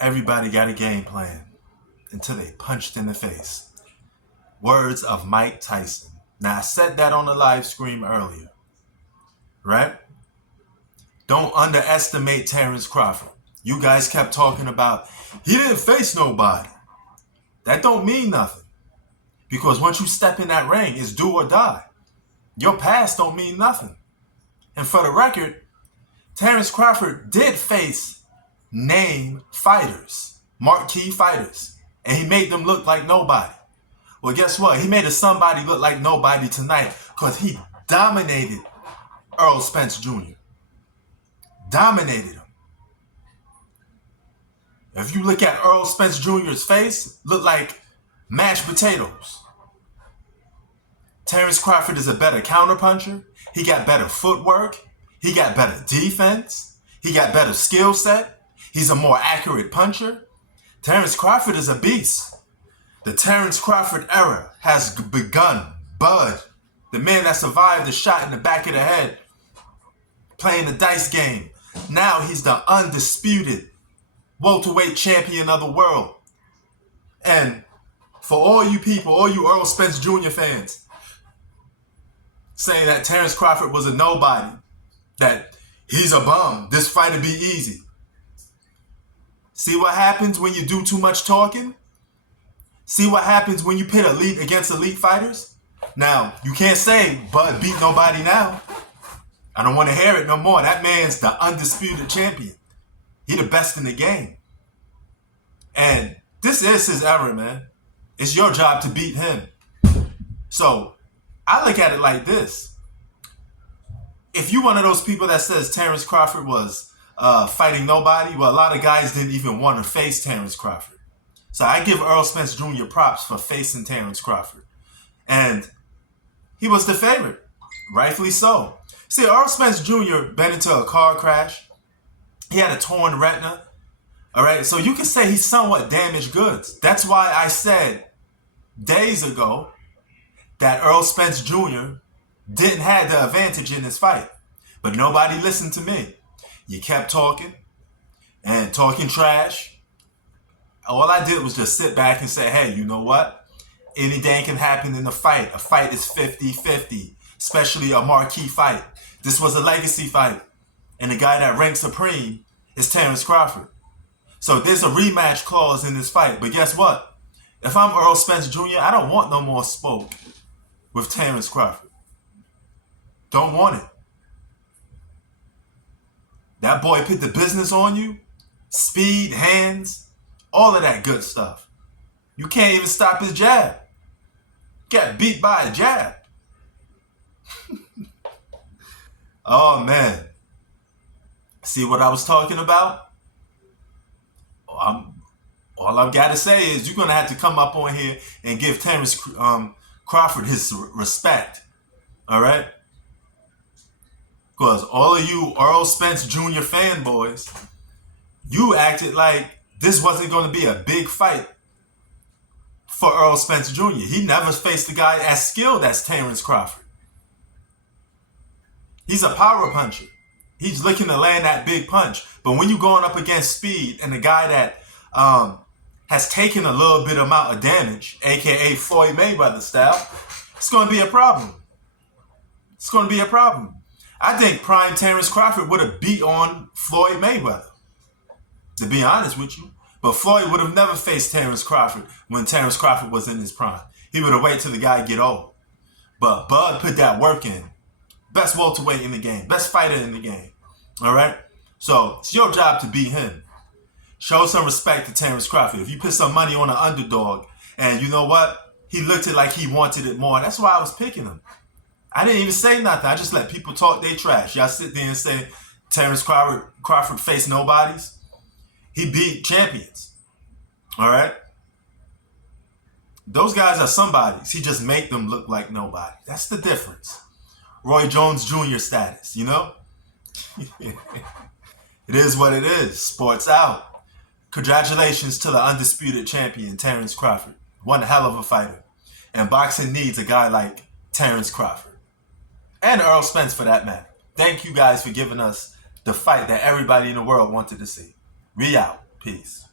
Everybody got a game plan until they punched in the face. Words of Mike Tyson. Now, I said that on the live stream earlier, right? Don't underestimate Terence Crawford. You guys kept talking about he didn't face nobody. That don't mean nothing. Because once you step in that ring, it's do or die. Your past don't mean nothing. And for the record, Terence Crawford did face name fighters, marquee fighters, and he made them look like nobody. Well, guess what? He made a somebody look like nobody tonight because he dominated Errol Spence Jr. Dominated him. If you look at Errol Spence Jr.'s face, look like mashed potatoes. Terence Crawford is a better counterpuncher. He got better footwork. He got better defense. He got better skill set. He's a more accurate puncher. Terence Crawford is a beast. The Terence Crawford era has begun. Bud, the man that survived the shot in the back of the head, playing the dice game. Now he's the undisputed welterweight champion of the world. And for all you people, all you Errol Spence Jr. fans, saying that Terence Crawford was a nobody, that he's a bum, this fight would be easy. See what happens when you do too much talking? See what happens when you pit elite against elite fighters? Now, you can't say Bud beat nobody now. I don't want to hear it no more. That man's the undisputed champion. He the best in the game. And this is his era, man. It's your job to beat him. So, I look at it like this. If you're one of those people that says Terence Crawford was fighting nobody, well, a lot of guys didn't even want to face Terence Crawford. So I give Errol Spence Jr. props for facing Terence Crawford. And he was the favorite. Rightfully so. See, Errol Spence Jr. been into a car crash. He had a torn retina. All right, so you can say he's somewhat damaged goods. That's why I said days ago that Errol Spence Jr. didn't have the advantage in this fight. But nobody listened to me. You kept talking and talking trash. All I did was just sit back and say, hey, you know what? Anything can happen in a fight. A fight is 50-50, especially a marquee fight. This was a legacy fight. And the guy that ranked supreme is Terence Crawford. So there's a rematch clause in this fight. But guess what? If I'm Errol Spence Jr., I don't want no more smoke with Terence Crawford. Don't want it. That boy put the business on you. Speed, hands, all of that good stuff. You can't even stop his jab. Got beat by a jab. Oh, man. See what I was talking about? All I've got to say is you're going to have to come up on here and give Terence Crawford his respect. All right? Because all of you Errol Spence Jr. fanboys, you acted like this wasn't going to be a big fight for Errol Spence Jr. He never faced a guy as skilled as Terence Crawford. He's a power puncher. He's looking to land that big punch. But when you're going up against speed and the guy that has taken a little bit amount of damage, a.k.a. Floyd Mayweather style, it's going to be a problem. It's going to be a problem. I think prime Terence Crawford would have beat on Floyd Mayweather, to be honest with you. But Floyd would have never faced Terence Crawford when Terence Crawford was in his prime. He would have waited till the guy get old. But Bud put that work in. Best welterweight in the game. Best fighter in the game. All right? So it's your job to beat him. Show some respect to Terence Crawford. If you put some money on an underdog, and you know what? He looked it like he wanted it more. That's why I was picking him. I didn't even say nothing. I just let people talk their trash. Y'all sit there and say Terence Crawford faced nobodies. He beat champions. All right? Those guys are somebodies. He just make them look like nobody. That's the difference. Roy Jones Jr. status, you know? It is what it is. Sports out. Congratulations to the undisputed champion, Terence Crawford. One hell of a fighter. And boxing needs a guy like Terence Crawford. And Errol Spence for that matter. Thank you guys for giving us the fight that everybody in the world wanted to see. We out. Peace.